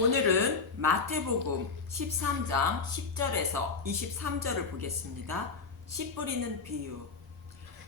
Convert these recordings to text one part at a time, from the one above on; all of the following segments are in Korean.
오늘은 마태복음 13장 10절에서 23절을 보겠습니다. 씨 뿌리는 비유.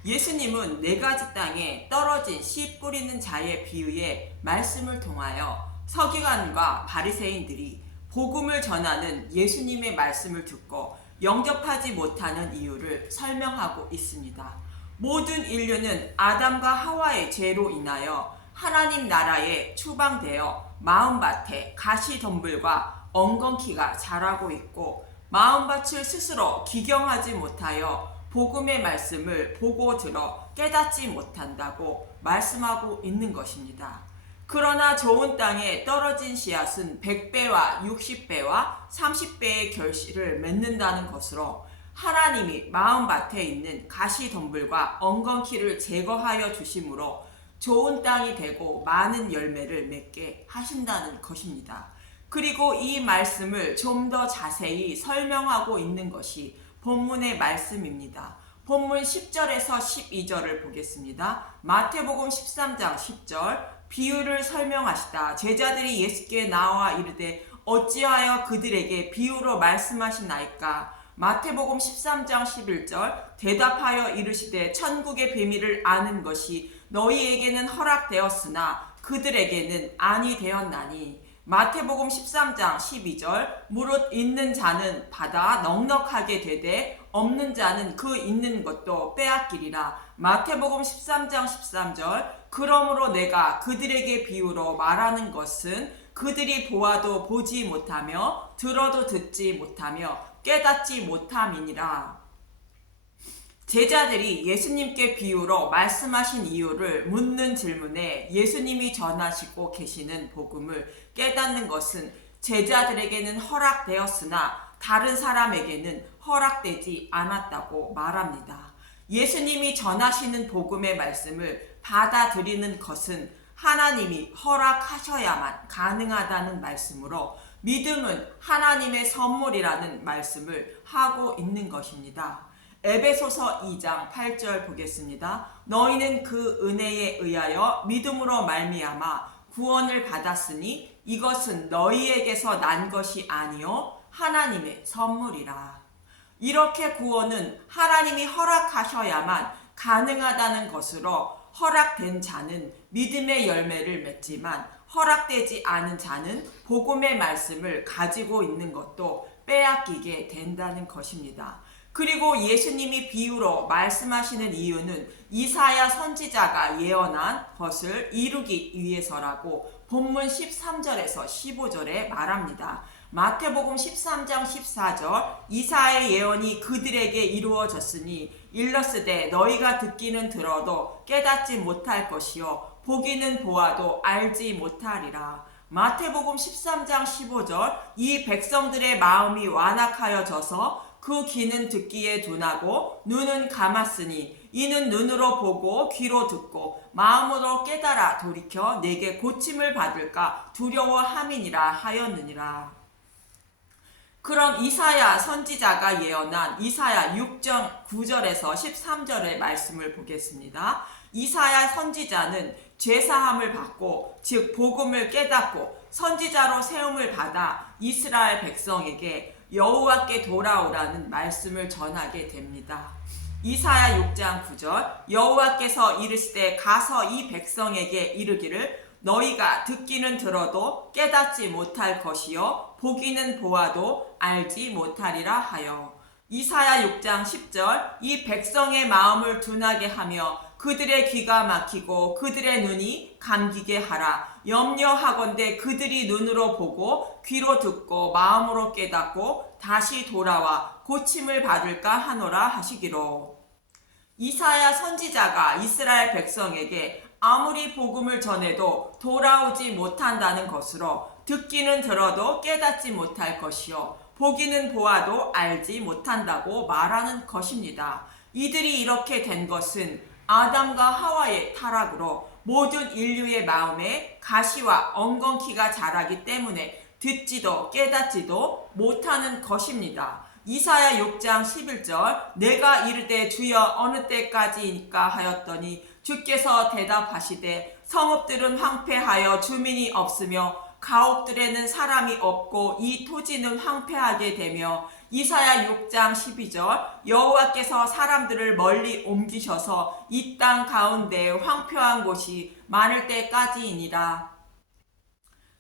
예수님은 네 가지 땅에 떨어진 씨 뿌리는 자의 비유의 말씀을 통하여 서기관과 바리새인들이 복음을 전하는 예수님의 말씀을 듣고 영접하지 못하는 이유를 설명하고 있습니다. 모든 인류는 아담과 하와의 죄로 인하여 하나님 나라에 추방되어 마음밭에 가시덤불과 엉겅퀴가 자라고 있고 마음밭을 스스로 기경하지 못하여 복음의 말씀을 보고 들어 깨닫지 못한다고 말씀하고 있는 것입니다. 그러나 좋은 땅에 떨어진 씨앗은 100배와 60배와 30배의 결실을 맺는다는 것으로 하나님이 마음밭에 있는 가시덤불과 엉겅퀴를 제거하여 주심으로 좋은 땅이 되고 많은 열매를 맺게 하신다는 것입니다. 그리고 이 말씀을 좀 더 자세히 설명하고 있는 것이 본문의 말씀입니다. 본문 10절에서 12절을 보겠습니다. 마태복음 13장 10절. 비유를 설명하시다 제자들이 예수께 나와 이르되 어찌하여 그들에게 비유로 말씀하시나이까. 마태복음 13장 11절. 대답하여 이르시되 천국의 비밀을 아는 것이 너희에게는 허락되었으나 그들에게는 아니 되었나니. 마태복음 13장 12절. 무릇 있는 자는 받아 넉넉하게 되되 없는 자는 그 있는 것도 빼앗기리라. 마태복음 13장 13절. 그러므로 내가 그들에게 비유로 말하는 것은 그들이 보아도 보지 못하며 들어도 듣지 못하며 깨닫지 못함이니라. 제자들이 예수님께 비유로 말씀하신 이유를 묻는 질문에 예수님이 전하시고 계시는 복음을 깨닫는 것은 제자들에게는 허락되었으나 다른 사람에게는 허락되지 않았다고 말합니다. 예수님이 전하시는 복음의 말씀을 받아들이는 것은 하나님이 허락하셔야만 가능하다는 말씀으로 믿음은 하나님의 선물이라는 말씀을 하고 있는 것입니다. 에베소서 2장 8절 보겠습니다. 너희는 그 은혜에 의하여 믿음으로 말미암아 구원을 받았으니 이것은 너희에게서 난 것이 아니요 하나님의 선물이라. 이렇게 구원은 하나님이 허락하셔야만 가능하다는 것으로 허락된 자는 믿음의 열매를 맺지만 허락되지 않은 자는 복음의 말씀을 가지고 있는 것도 빼앗기게 된다는 것입니다. 그리고 예수님이 비유로 말씀하시는 이유는 이사야 선지자가 예언한 것을 이루기 위해서라고 본문 13절에서 15절에 말합니다. 마태복음 13장 14절. 이사야의 예언이 그들에게 이루어졌으니 일렀으되 너희가 듣기는 들어도 깨닫지 못할 것이요 보기는 보아도 알지 못하리라. 마태복음 13장 15절. 이 백성들의 마음이 완악하여져서 그 귀는 듣기에 둔하고 눈은 감았으니 이는 눈으로 보고 귀로 듣고 마음으로 깨달아 돌이켜 내게 고침을 받을까 두려워함이니라 하였느니라. 그럼 이사야 선지자가 예언한 이사야 6장 9절에서 13절의 말씀을 보겠습니다. 이사야 선지자는 죄사함을 받고 즉 복음을 깨닫고 선지자로 세움을 받아 이스라엘 백성에게 여호와께 돌아오라는 말씀을 전하게 됩니다. 이사야 6장 9절. 여호와께서 이르시되 가서 이 백성에게 이르기를 너희가 듣기는 들어도 깨닫지 못할 것이요 보기는 보아도 알지 못하리라 하여. 이사야 6장 10절. 이 백성의 마음을 둔하게 하며 그들의 귀가 막히고 그들의 눈이 감기게 하라. 염려하건대 그들이 눈으로 보고 귀로 듣고 마음으로 깨닫고 다시 돌아와 고침을 받을까 하노라 하시기로. 이사야 선지자가 이스라엘 백성에게 아무리 복음을 전해도 돌아오지 못한다는 것으로 듣기는 들어도 깨닫지 못할 것이요 보기는 보아도 알지 못한다고 말하는 것입니다. 이들이 이렇게 된 것은 아담과 하와의 타락으로 모든 인류의 마음에 가시와 엉겅퀴가 자라기 때문에 듣지도 깨닫지도 못하는 것입니다. 이사야 6장 11절. 내가 이르되 주여 어느 때까지이니까 하였더니 주께서 대답하시되 성읍들은 황폐하여 주민이 없으며 가옥들에는 사람이 없고 이 토지는 황폐하게 되며 이사야 6장 12절 여호와께서 사람들을 멀리 옮기셔서 이 땅 가운데 황폐한 곳이 많을 때까지이니라.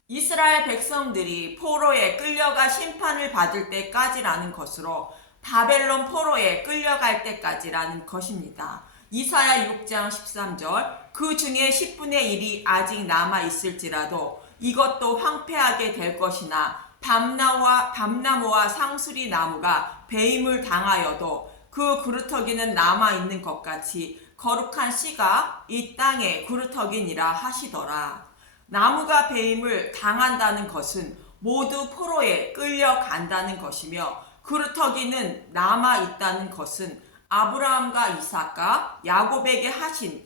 이스라엘 백성들이 포로에 끌려가 심판을 받을 때까지라는 것으로 바벨론 포로에 끌려갈 때까지라는 것입니다. 이사야 6장 13절 그 중에 10분의 1이 아직 남아 있을지라도 이것도 황폐하게 될 것이나 밤나무와 상수리 나무가 배임을 당하여도 그 그루터기는 남아 있는 것 같이 거룩한 씨가 이 땅에 그루터기니라 하시더라. 나무가 배임을 당한다는 것은 모두 포로에 끌려간다는 것이며 그루터기는 남아 있다는 것은 아브라함과 이삭과 야곱에게 하신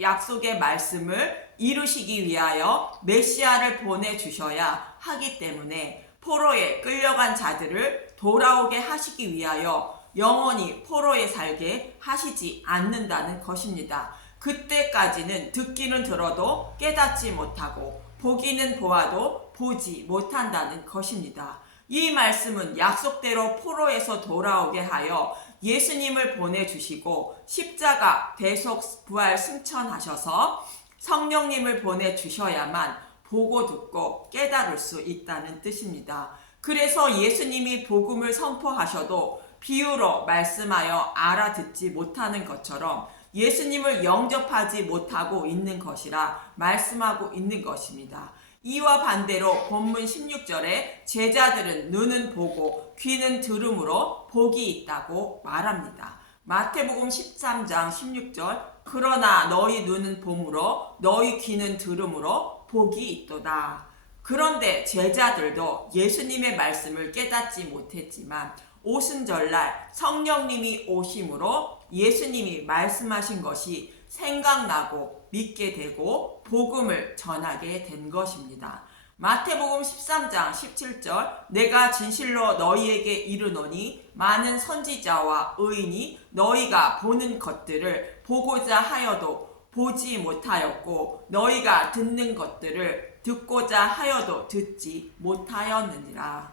약속의 말씀을 이루시기 위하여 메시아를 보내주셔야 하기 때문에 포로에 끌려간 자들을 돌아오게 하시기 위하여 영원히 포로에 살게 하시지 않는다는 것입니다. 그때까지는 듣기는 들어도 깨닫지 못하고 보기는 보아도 보지 못한다는 것입니다. 이 말씀은 약속대로 포로에서 돌아오게 하여 예수님을 보내주시고 십자가 대속 부활 승천하셔서 성령님을 보내주셔야만 보고 듣고 깨달을 수 있다는 뜻입니다. 그래서 예수님이 복음을 선포하셔도 비유로 말씀하여 알아듣지 못하는 것처럼 예수님을 영접하지 못하고 있는 것이라 말씀하고 있는 것입니다. 이와 반대로 본문 16절에 제자들은 눈은 보고 귀는 들음으로 복이 있다고 말합니다. 마태복음 13장 16절 그러나 너희 눈은 봄으로 너희 귀는 들음으로 복이 있도다. 그런데 제자들도 예수님의 말씀을 깨닫지 못했지만 오순절날 성령님이 오심으로 예수님이 말씀하신 것이 생각나고 믿게 되고 복음을 전하게 된 것입니다. 마태복음 13장 17절 내가 진실로 너희에게 이르노니 많은 선지자와 의인이 너희가 보는 것들을 보고자 하여도 보지 못하였고 너희가 듣는 것들을 듣고자 하여도 듣지 못하였느니라.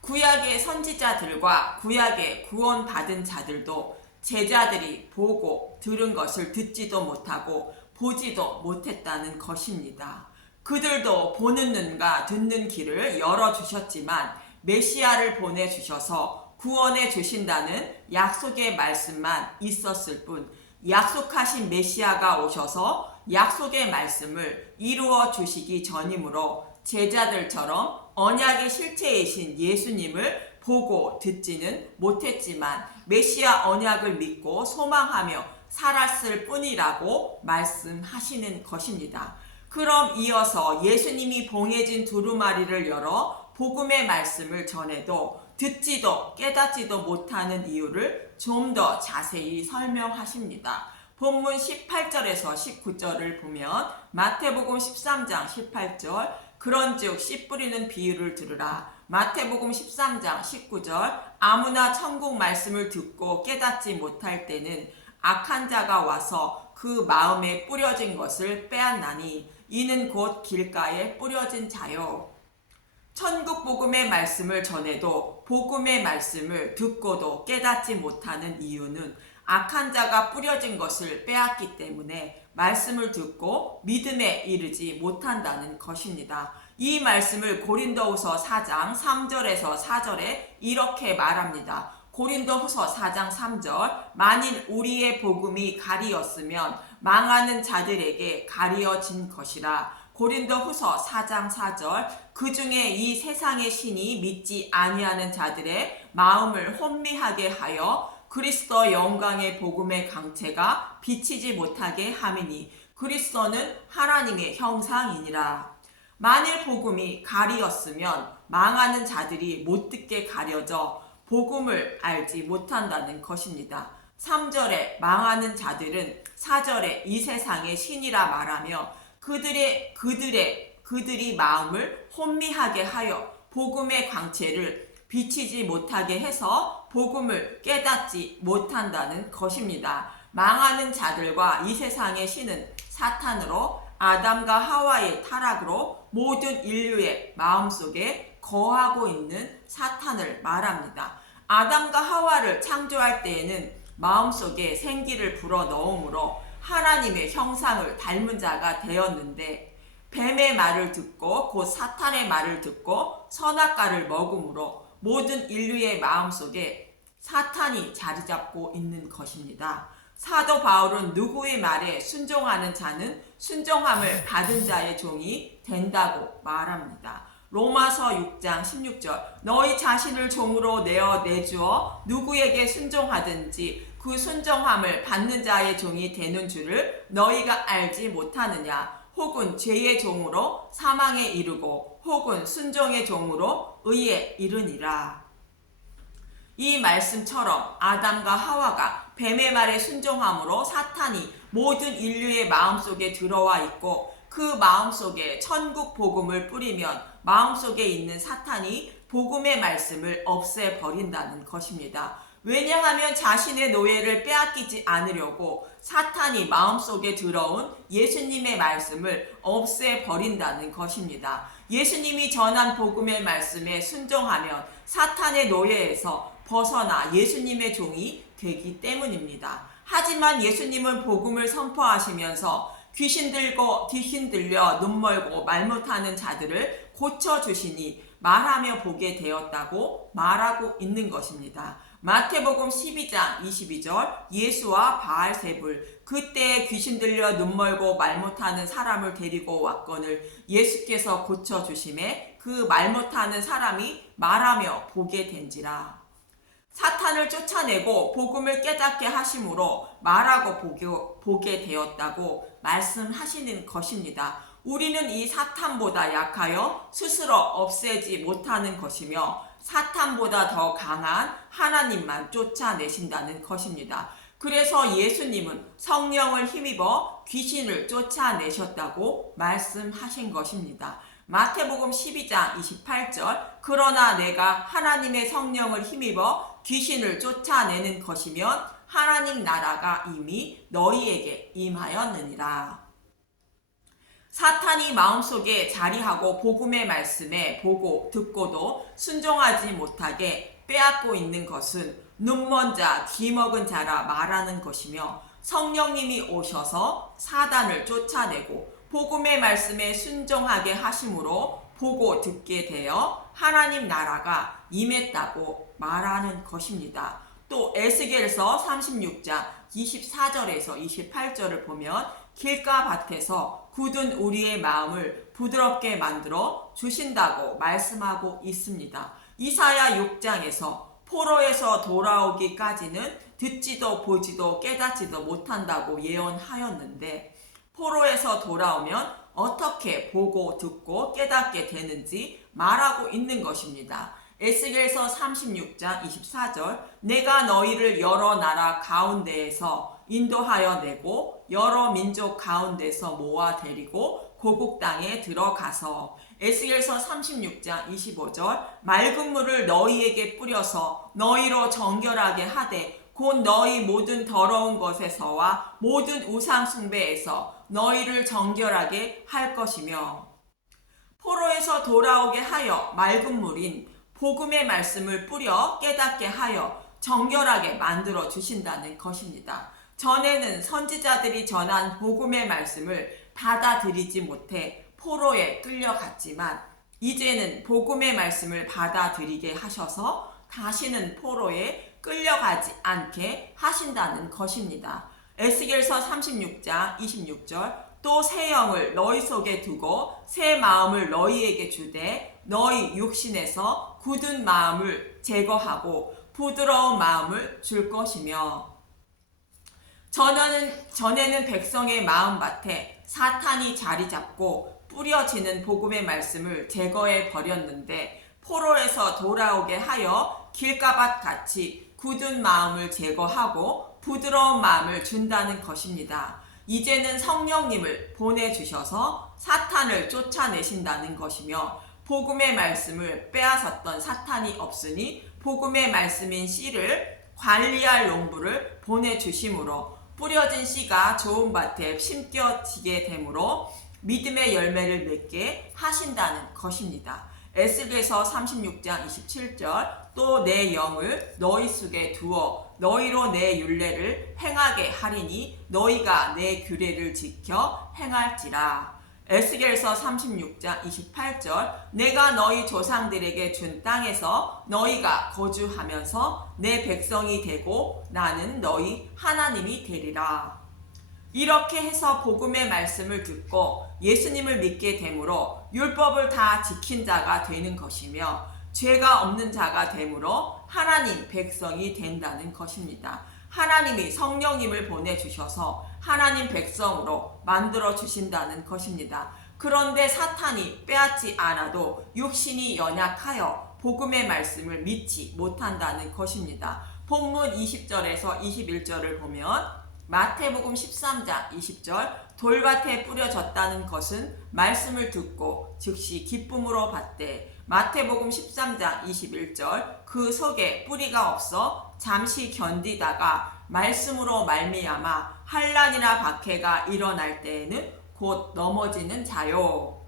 구약의 선지자들과 구약의 구원받은 자들도 제자들이 보고 들은 것을 듣지도 못하고 보지도 못했다는 것입니다. 그들도 보는 눈과 듣는 귀를 열어주셨지만 메시아를 보내주셔서 구원해 주신다는 약속의 말씀만 있었을 뿐 약속하신 메시아가 오셔서 약속의 말씀을 이루어 주시기 전이므로 제자들처럼 언약의 실체이신 예수님을 보고 듣지는 못했지만 메시아 언약을 믿고 소망하며 살았을 뿐이라고 말씀하시는 것입니다. 그럼 이어서 예수님이 봉해진 두루마리를 열어 복음의 말씀을 전해도 듣지도 깨닫지도 못하는 이유를 좀 더 자세히 설명하십니다. 본문 18절에서 19절을 보면 마태복음 13장 18절 그런즉 씨 뿌리는 비유를 들으라. 마태복음 13장 19절 아무나 천국 말씀을 듣고 깨닫지 못할 때는 악한 자가 와서 그 마음에 뿌려진 것을 빼앗나니 이는 곧 길가에 뿌려진 자요. 천국 복음의 말씀을 전해도 복음의 말씀을 듣고도 깨닫지 못하는 이유는 악한 자가 뿌려진 것을 빼앗기 때문에 말씀을 듣고 믿음에 이르지 못한다는 것입니다. 이 말씀을 고린도후서 4장 3절에서 4절에 이렇게 말합니다. 고린도후서 4장 3절 만일 우리의 복음이 가리었으면 망하는 자들에게 가리어진 것이라. 고린도후서 4장 4절 그 중에 이 세상의 신이 믿지 아니하는 자들의 마음을 혼미하게 하여 그리스도 영광의 복음의 강체가 비치지 못하게 함이니 그리스도는 하나님의 형상이니라. 만일 복음이 가리었으면 망하는 자들이 못 듣게 가려져 복음을 알지 못한다는 것입니다. 3절에 망하는 자들은 4절에 이 세상의 신이라 말하며 그들이 마음을 혼미하게 하여 복음의 광채를 비치지 못하게 해서 복음을 깨닫지 못한다는 것입니다. 망하는 자들과 이 세상의 신은 사탄으로 아담과 하와의 타락으로 모든 인류의 마음속에 거하고 있는 사탄을 말합니다. 아담과 하와를 창조할 때에는 마음속에 생기를 불어넣음으로 하나님의 형상을 닮은 자가 되었는데, 뱀의 말을 듣고 곧 사탄의 말을 듣고 선악과를 먹음으로 모든 인류의 마음속에 사탄이 자리 잡고 있는 것입니다. 사도 바울은 누구의 말에 순종하는 자는 순종함을 받은 자의 종이 된다고 말합니다. 로마서 6장 16절, 너희 자신을 종으로 내주어 누구에게 순종하든지 그 순종함을 받는 자의 종이 되는 줄을 너희가 알지 못하느냐. 혹은 죄의 종으로 사망에 이르고 혹은 순종의 종으로 의에 이르니라. 이 말씀처럼 아담과 하와가 뱀의 말에 순종함으로 사탄이 모든 인류의 마음속에 들어와 있고, 그 마음속에 천국 복음을 뿌리면 마음속에 있는 사탄이 복음의 말씀을 없애버린다는 것입니다. 왜냐하면 자신의 노예를 빼앗기지 않으려고 사탄이 마음속에 들어온 예수님의 말씀을 없애버린다는 것입니다. 예수님이 전한 복음의 말씀에 순종하면 사탄의 노예에서 벗어나 예수님의 종이 되기 때문입니다. 하지만 예수님은 복음을 선포하시면서 귀신 들려 눈 멀고 말 못하는 자들을 고쳐주시니 말하며 보게 되었다고 말하고 있는 것입니다. 마태복음 12장 22절, 예수와 바알세불, 그때 귀신 들려 눈 멀고 말 못하는 사람을 데리고 왔거늘 예수께서 고쳐주심에 그 말 못하는 사람이 말하며 보게 된지라. 사탄을 쫓아내고 복음을 깨닫게 하심으로 말하고 보게 되었다고 말씀하시는 것입니다. 우리는 이 사탄보다 약하여 스스로 없애지 못하는 것이며 사탄보다 더 강한 하나님만 쫓아내신다는 것입니다. 그래서 예수님은 성령을 힘입어 귀신을 쫓아내셨다고 말씀하신 것입니다. 마태복음 12장 28절, 그러나 내가 하나님의 성령을 힘입어 귀신을 쫓아내는 것이면 하나님 나라가 이미 너희에게 임하였느니라. 사탄이 마음속에 자리하고 복음의 말씀에 보고 듣고도 순종하지 못하게 빼앗고 있는 것은 눈먼 자, 귀 먹은 자라 말하는 것이며, 성령님이 오셔서 사단을 쫓아내고 복음의 말씀에 순종하게 하심으로 보고 듣게 되어 하나님 나라가 임했다고 말하는 것입니다. 또 에스겔서 36장 24절에서 28절을 보면 길가 밭에서 굳은 우리의 마음을 부드럽게 만들어 주신다고 말씀하고 있습니다. 이사야 6장에서 포로에서 돌아오기까지는 듣지도 보지도 깨닫지도 못한다고 예언하였는데, 포로에서 돌아오면 어떻게 보고 듣고 깨닫게 되는지 말하고 있는 것입니다. 에스겔서 36장 24절, 내가 너희를 여러 나라 가운데에서 인도하여 내고 여러 민족 가운데서 모아 데리고 고국 땅에 들어가서, 에스겔서 36장 25절, 맑은 물을 너희에게 뿌려서 너희로 정결하게 하되 곧 너희 모든 더러운 것에서와 모든 우상 숭배에서 너희를 정결하게 할 것이며, 포로에서 돌아오게 하여 맑은 물인 복음의 말씀을 뿌려 깨닫게 하여 정결하게 만들어 주신다는 것입니다. 전에는 선지자들이 전한 복음의 말씀을 받아들이지 못해 포로에 끌려갔지만, 이제는 복음의 말씀을 받아들이게 하셔서 다시는 포로에 끌려가지 않게 하신다는 것입니다. 에스겔서 36장 26절, 또 새 영을 너희 속에 두고 새 마음을 너희에게 주되 너희 육신에서 굳은 마음을 제거하고 부드러운 마음을 줄 것이며, 전에는 백성의 마음밭에 사탄이 자리 잡고 뿌려지는 복음의 말씀을 제거해 버렸는데, 포로에서 돌아오게 하여 길가밭 같이 굳은 마음을 제거하고 부드러운 마음을 준다는 것입니다. 이제는 성령님을 보내주셔서 사탄을 쫓아내신다는 것이며, 복음의 말씀을 빼앗았던 사탄이 없으니 복음의 말씀인 씨를 관리할 농부를 보내주심으로 뿌려진 씨가 좋은 밭에 심겨지게 되므로 믿음의 열매를 맺게 하신다는 것입니다. 에스겔서 36장 27절 또 내 영을 너희 속에 두어 너희로 내 율례를 행하게 하리니 너희가 내 규례를 지켜 행할지라. 에스겔서 36장 28절 내가 너희 조상들에게 준 땅에서 너희가 거주하면서 내 백성이 되고 나는 너희 하나님이 되리라. 이렇게 해서 복음의 말씀을 듣고 예수님을 믿게 되므로 율법을 다 지킨 자가 되는 것이며 죄가 없는 자가 되므로 하나님 백성이 된다는 것입니다. 하나님이 성령님을 보내주셔서 하나님 백성으로 만들어 주신다는 것입니다. 그런데 사탄이 빼앗지 않아도 육신이 연약하여 복음의 말씀을 믿지 못한다는 것입니다. 본문 20절에서 21절을 보면 마태복음 13장 20절 돌밭에 뿌려졌다는 것은 말씀을 듣고 즉시 기쁨으로 받되 마태복음 13장 21절 그 속에 뿌리가 없어 잠시 견디다가 말씀으로 말미암아 환난이나 박해가 일어날 때에는 곧 넘어지는 자요.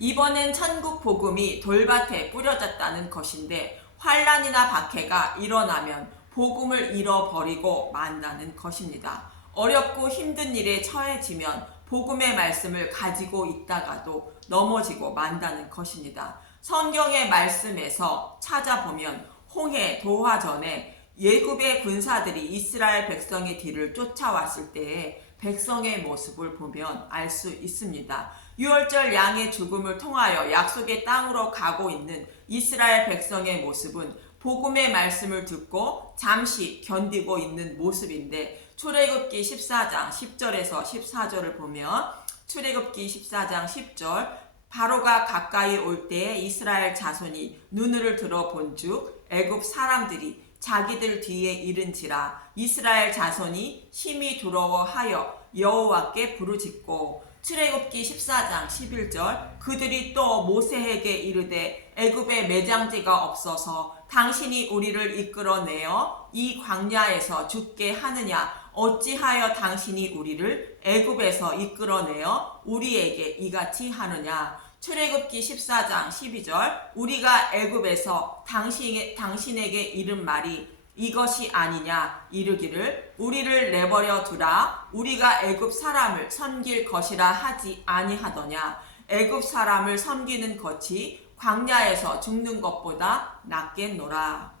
이번엔 천국 복음이 돌밭에 뿌려졌다는 것인데 환난이나 박해가 일어나면 복음을 잃어버리고 만다는 것입니다. 어렵고 힘든 일에 처해지면 복음의 말씀을 가지고 있다가도 넘어지고 만다는 것입니다. 성경의 말씀에서 찾아보면 홍해 도하 전에 예굽의 군사들이 이스라엘 백성의 뒤를 쫓아왔을 때에 백성의 모습을 보면 알 수 있습니다. 유월절 양의 죽음을 통하여 약속의 땅으로 가고 있는 이스라엘 백성의 모습은 복음의 말씀을 듣고 잠시 견디고 있는 모습인데 출애굽기 14장 10절에서 14절을 보면 출애굽기 14장 10절 바로가 가까이 올 때에 이스라엘 자손이 눈을 들어 본즉 애굽 사람들이 자기들 뒤에 이른지라 이스라엘 자손이 심히 두려워하여 여호와께 부르짖고 출애굽기 14장 11절 그들이 또 모세에게 이르되 애굽에 매장지가 없어서 당신이 우리를 이끌어내어 이 광야에서 죽게 하느냐 어찌하여 당신이 우리를 애굽에서 이끌어내어 우리에게 이같이 하느냐. 출애굽기 14장 12절 우리가 애굽에서 당신에게 이른 말이 이것이 아니냐 이르기를 우리를 내버려 두라 우리가 애굽 사람을 섬길 것이라 하지 아니하더냐. 애굽 사람을 섬기는 것이 광야에서 죽는 것보다 낫겠노라.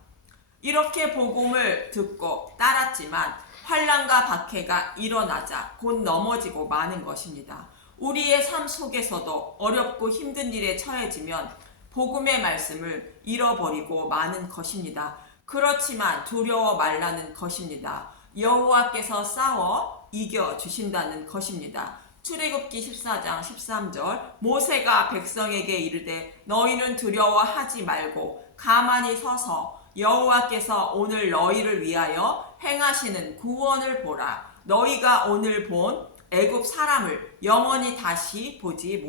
이렇게 복음을 듣고 따랐지만 환난과 박해가 일어나자 곧 넘어지고 마는 것입니다. 우리의 삶 속에서도 어렵고 힘든 일에 처해지면 복음의 말씀을 잃어버리고 마는 것입니다. 그렇지만 두려워 말라는 것입니다. 여호와께서 싸워 이겨주신다는 것입니다. 출애굽기 14장 13절 모세가 백성에게 이르되 너희는 두려워하지 말고 가만히 서서 여호와께서 오늘 너희를 위하여 행하시는 구원을 보라. 너희가 오늘 본 애굽 사람을 영원히 다시 보지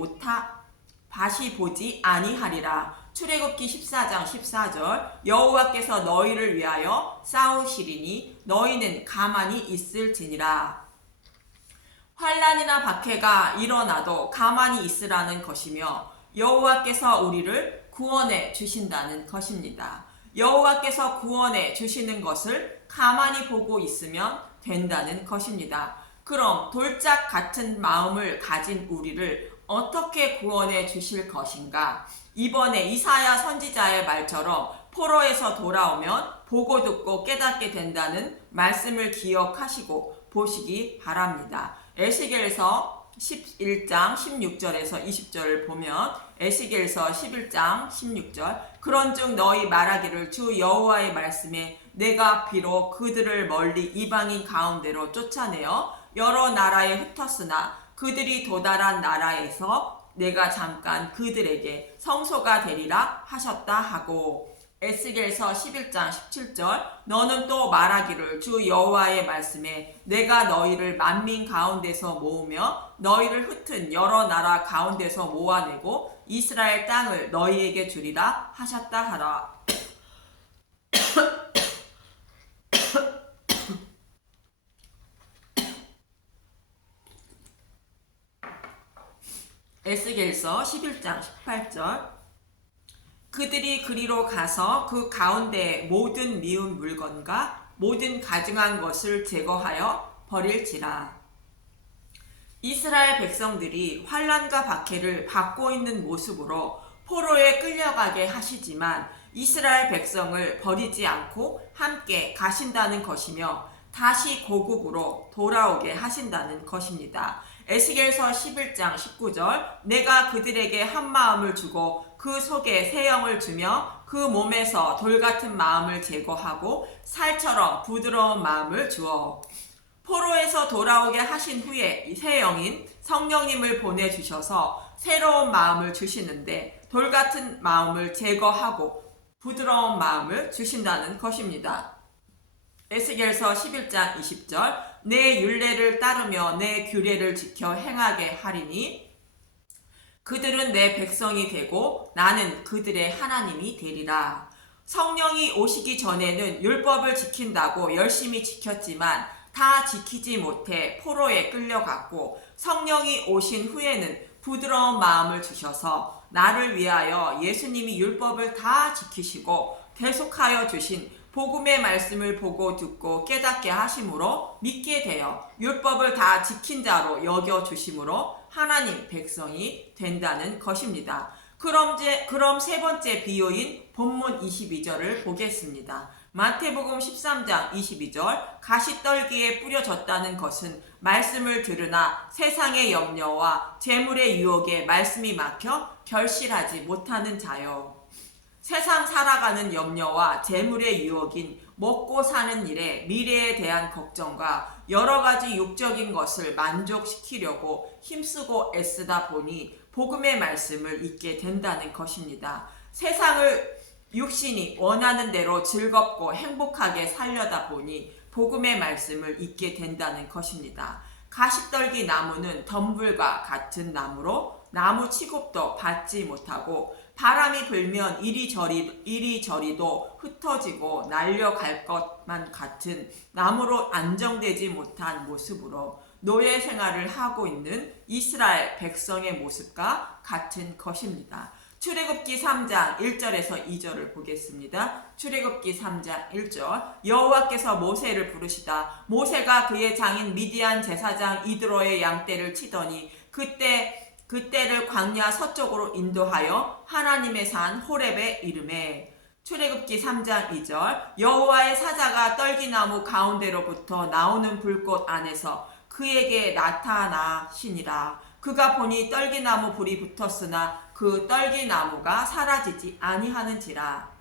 아니하리라. 출애굽기 14장 14절 여호와께서 너희를 위하여 싸우시리니 너희는 가만히 있을지니라. 환난이나 박해가 일어나도 가만히 있으라는 것이며 여호와께서 우리를 구원해 주신다는 것입니다. 여호와께서 구원해 주시는 것을 가만히 보고 있으면 된다는 것입니다. 그럼 돌짝 같은 마음을 가진 우리를 어떻게 구원해 주실 것인가? 이번에 이사야 선지자의 말처럼 포로에서 돌아오면 보고 듣고 깨닫게 된다는 말씀을 기억하시고 보시기 바랍니다. 에스겔서 11장 16절에서 20절을 보면 에스겔서 11장 16절 그런즉 너희 말하기를 주 여호와의 말씀에 내가 비록 그들을 멀리 이방인 가운데로 쫓아내어 여러 나라에 흩었으나 그들이 도달한 나라에서 내가 잠깐 그들에게 성소가 되리라 하셨다 하고 에스겔서 11장 17절 너는 또 말하기를 주 여호와의 말씀에 내가 너희를 만민 가운데서 모으며 너희를 흩은 여러 나라 가운데서 모아내고 이스라엘 땅을 너희에게 주리라 하셨다 하라. 에스겔서 11장 18절 그들이 그리로 가서 그 가운데 모든 미운 물건과 모든 가증한 것을 제거하여 버릴지라. 이스라엘 백성들이 환난과 박해를 받고 있는 모습으로 포로에 끌려가게 하시지만 이스라엘 백성을 버리지 않고 함께 가신다는 것이며 다시 고국으로 돌아오게 하신다는 것입니다. 에스겔서 11장 19절 내가 그들에게 한 마음을 주고 그 속에 새 영을 주며 그 몸에서 돌 같은 마음을 제거하고 살처럼 부드러운 마음을 주어 포로에서 돌아오게 하신 후에 이 새 영인 성령님을 보내주셔서 새로운 마음을 주시는데 돌 같은 마음을 제거하고 부드러운 마음을 주신다는 것입니다. 에스겔서 11장 20절 내 율례를 따르며 내 규례를 지켜 행하게 하리니 그들은 내 백성이 되고 나는 그들의 하나님이 되리라. 성령이 오시기 전에는 율법을 지킨다고 열심히 지켰지만 다 지키지 못해 포로에 끌려갔고 성령이 오신 후에는 부드러운 마음을 주셔서 나를 위하여 예수님이 율법을 다 지키시고 계속하여 주신 복음의 말씀을 보고 듣고 깨닫게 하심으로 믿게 되어 율법을 다 지킨 자로 여겨 주심으로 하나님 백성이 된다는 것입니다. 그럼 세 번째 비유인 본문 22절을 보겠습니다. 마태복음 13장 22절 가시떨기에 뿌려졌다는 것은 말씀을 들으나 세상의 염려와 재물의 유혹에 말씀이 막혀 결실하지 못하는 자요. 세상 살아가는 염려와 재물의 유혹인 먹고 사는 일에 미래에 대한 걱정과 여러 가지 육적인 것을 만족시키려고 힘쓰고 애쓰다 보니 복음의 말씀을 잊게 된다는 것입니다. 세상을 육신이 원하는 대로 즐겁고 행복하게 살려다 보니 복음의 말씀을 잊게 된다는 것입니다. 가시떨기 나무는 덤불과 같은 나무로 나무 취급도 받지 못하고 바람이 불면 이리저리도 흩어지고 날려갈 것만 같은 나무로 안정되지 못한 모습으로 노예 생활을 하고 있는 이스라엘 백성의 모습과 같은 것입니다. 출애굽기 3장 1절에서 2절을 보겠습니다. 출애굽기 3장 1절 여호와께서 모세를 부르시다 모세가 그의 장인 미디안 제사장 이드로의 양떼를 치더니 그때를 광야 서쪽으로 인도하여 하나님의 산 호렙에 이르매. 출애굽기 3장 2절 여호와의 사자가 떨기나무 가운데로부터 나오는 불꽃 안에서 그에게 나타나시니라. 그가 보니 떨기나무 불이 붙었으나 그 떨기나무가 사라지지 아니하는지라.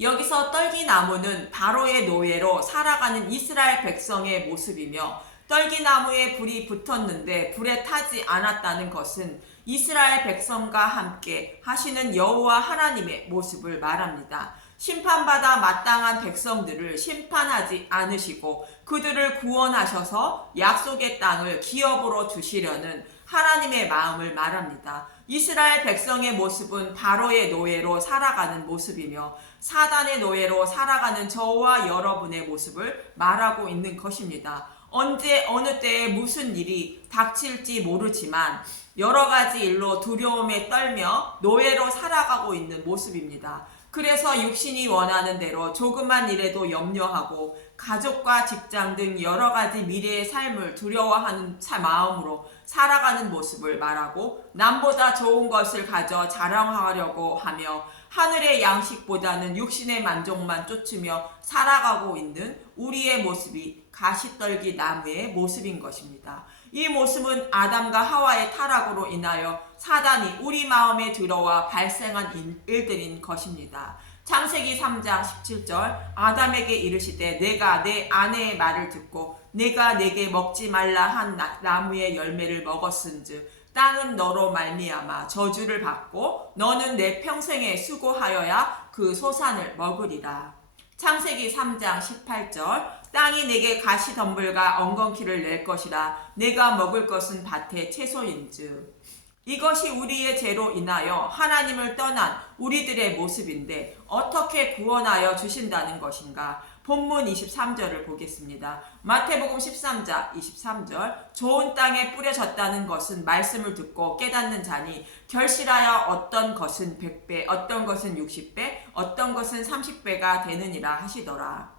여기서 떨기나무는 바로의 노예로 살아가는 이스라엘 백성의 모습이며 떨기나무에 불이 붙었는데 불에 타지 않았다는 것은 이스라엘 백성과 함께 하시는 여호와 하나님의 모습을 말합니다. 심판받아 마땅한 백성들을 심판하지 않으시고 그들을 구원하셔서 약속의 땅을 기업으로 주시려는 하나님의 마음을 말합니다. 이스라엘 백성의 모습은 바로의 노예로 살아가는 모습이며 사단의 노예로 살아가는 저와 여러분의 모습을 말하고 있는 것입니다. 언제 어느 때에 무슨 일이 닥칠지 모르지만 여러 가지 일로 두려움에 떨며 노예로 살아가고 있는 모습입니다. 그래서 육신이 원하는 대로 조그만 일에도 염려하고 가족과 직장 등 여러 가지 미래의 삶을 두려워하는 마음으로 살아가는 모습을 말하고 남보다 좋은 것을 가져 자랑하려고 하며 하늘의 양식보다는 육신의 만족만 쫓으며 살아가고 있는 우리의 모습이 가시떨기 나무의 모습인 것입니다. 이 모습은 아담과 하와의 타락으로 인하여 사단이 우리 마음에 들어와 발생한 일들인 것입니다. 창세기 3장 17절 아담에게 이르시되 내가 내 아내의 말을 듣고 내가 내게 먹지 말라 한 나무의 열매를 먹었은즉 땅은 너로 말미암아 저주를 받고 너는 내 평생에 수고하여야 그 소산을 먹으리라. 창세기 3장 18절 땅이 내게 가시덤불과 엉겅퀴를 낼 것이라 내가 먹을 것은 밭의 채소인즉. 이것이 우리의 죄로 인하여 하나님을 떠난 우리들의 모습인데 어떻게 구원하여 주신다는 것인가? 본문 23절을 보겠습니다. 마태복음 13장 23절 좋은 땅에 뿌려졌다는 것은 말씀을 듣고 깨닫는 자니 결실하여 어떤 것은 100배, 어떤 것은 60배, 어떤 것은 30배가 되느니라 하시더라.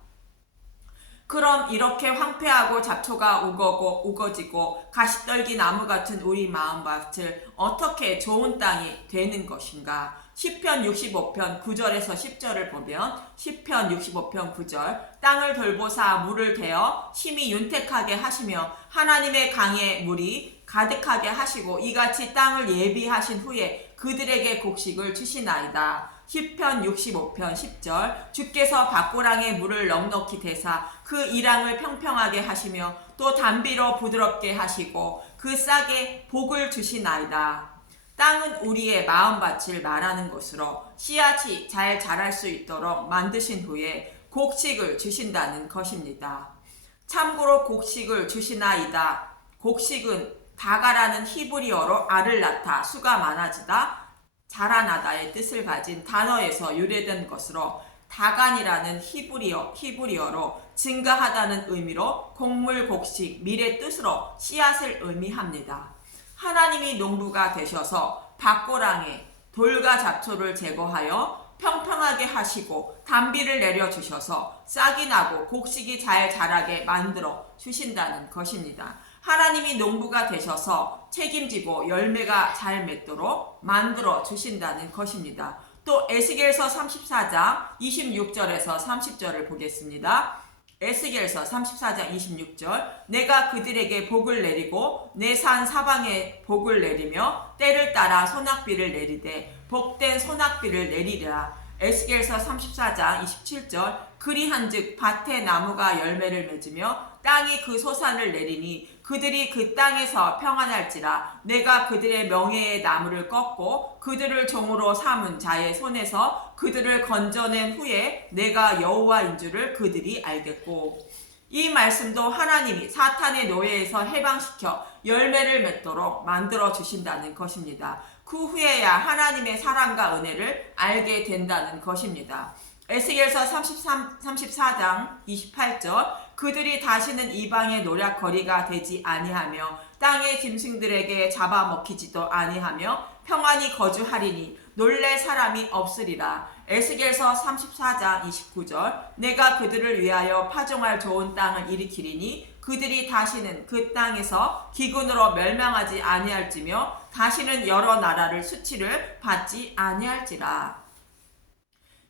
그럼 이렇게 황폐하고 잡초가 우거지고 가시떨기 나무 같은 우리 마음밭을 어떻게 좋은 땅이 되는 것인가? 시편 65편 9절에서 10절을 보면 시편 65편 9절 땅을 돌보사 물을 대어 심히 윤택하게 하시며 하나님의 강에 물이 가득하게 하시고 이같이 땅을 예비하신 후에 그들에게 곡식을 주시나이다. 시편 65편 10절 주께서 밭고랑에 물을 넉넉히 대사 그 이랑을 평평하게 하시며 또 담비로 부드럽게 하시고 그 싹에 복을 주시나이다. 땅은 우리의 마음밭을 말하는 것으로 씨앗이 잘 자랄 수 있도록 만드신 후에 곡식을 주신다는 것입니다. 참고로 곡식을 주시나이다. 곡식은 다가라는 히브리어로 알을 낳다, 수가 많아지다, 자라나다의 뜻을 가진 단어에서 유래된 것으로 다간이라는 히브리어로 증가하다는 의미로 곡물, 곡식, 밀의 뜻으로 씨앗을 의미합니다. 하나님이 농부가 되셔서 밭고랑에 돌과 잡초를 제거하여 평평하게 하시고 담비를 내려주셔서 싹이 나고 곡식이 잘 자라게 만들어 주신다는 것입니다. 하나님이 농부가 되셔서 책임지고 열매가 잘 맺도록 만들어 주신다는 것입니다. 또 에스겔서 34장 26절에서 30절을 보겠습니다. 에스겔서 34장 26절 내가 그들에게 복을 내리고 내 산 사방에 복을 내리며 때를 따라 소낙비를 내리되 복된 소낙비를 내리리라. 에스겔서 34장 27절 그리한즉 밭에 나무가 열매를 맺으며 땅이 그 소산을 내리니 그들이 그 땅에서 평안할지라. 내가 그들의 명예의 나무를 꺾고 그들을 종으로 삼은 자의 손에서 그들을 건져낸 후에 내가 여호와인 줄을 그들이 알겠고. 이 말씀도 하나님이 사탄의 노예에서 해방시켜 열매를 맺도록 만들어 주신다는 것입니다. 그 후에야 하나님의 사랑과 은혜를 알게 된다는 것입니다. 에스겔서 34장 28절 그들이 다시는 이방의 노략거리가 되지 아니하며 땅의 짐승들에게 잡아먹히지도 아니하며 평안히 거주하리니 놀랄 사람이 없으리라. 에스겔서 34장 29절 내가 그들을 위하여 파종할 좋은 땅을 일으키리니 그들이 다시는 그 땅에서 기근으로 멸망하지 아니할지며 다시는 여러 나라를 수치를 받지 아니할지라.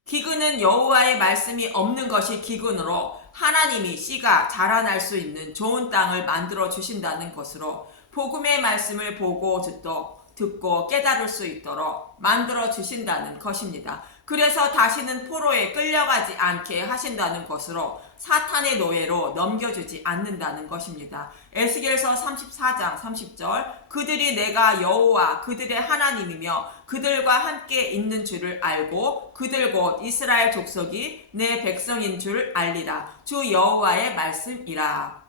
기근은 여호와의 말씀이 없는 것이 기근으로 하나님이 씨가 자라날 수 있는 좋은 땅을 만들어 주신다는 것으로 복음의 말씀을 보고 듣고 깨달을 수 있도록 만들어 주신다는 것입니다. 그래서 다시는 포로에 끌려가지 않게 하신다는 것으로 사탄의 노예로 넘겨주지 않는다는 것입니다. 에스겔서 34장 30절 그들이 내가 여호와 그들의 하나님이며 그들과 함께 있는 줄을 알고 그들 곧 이스라엘 족속이 내 백성인 줄 알리라. 주 여호와의 말씀이라.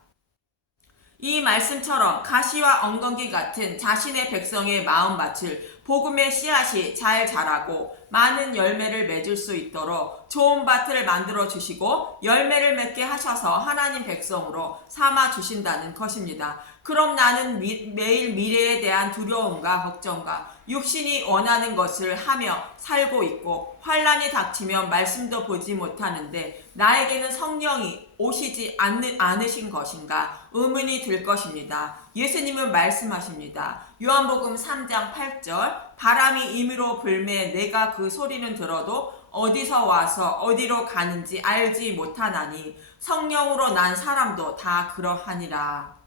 이 말씀처럼 가시와 엉겅기 같은 자신의 백성의 마음밭을 복음의 씨앗이 잘 자라고 많은 열매를 맺을 수 있도록 좋은 밭을 만들어 주시고 열매를 맺게 하셔서 하나님 백성으로 삼아 주신다는 것입니다. 그럼 나는 매일 미래에 대한 두려움과 걱정과 육신이 원하는 것을 하며 살고 있고 환난이 닥치면 말씀도 보지 못하는데 나에게는 성령이 오시지 않으신 것인가 의문이 들 것입니다. 예수님은 말씀하십니다. 요한복음 3장 8절 바람이 임의로 불매 내가 그 소리는 들어도 어디서 와서 어디로 가는지 알지 못하나니 성령으로 난 사람도 다 그러하니라.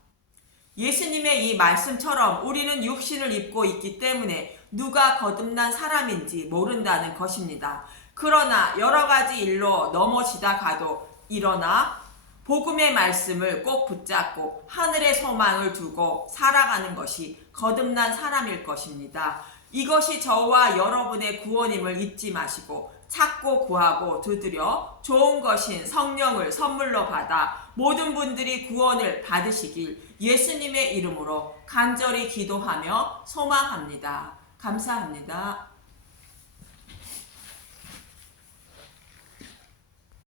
예수님의 이 말씀처럼 우리는 육신을 입고 있기 때문에 누가 거듭난 사람인지 모른다는 것입니다. 그러나 여러 가지 일로 넘어지다 가도 일어나 복음의 말씀을 꼭 붙잡고 하늘의 소망을 두고 살아가는 것이 거듭난 사람일 것입니다. 이것이 저와 여러분의 구원임을 잊지 마시고 찾고 구하고 두드려 좋은 것인 성령을 선물로 받아 모든 분들이 구원을 받으시길 예수님의 이름으로 간절히 기도하며 소망합니다. 감사합니다.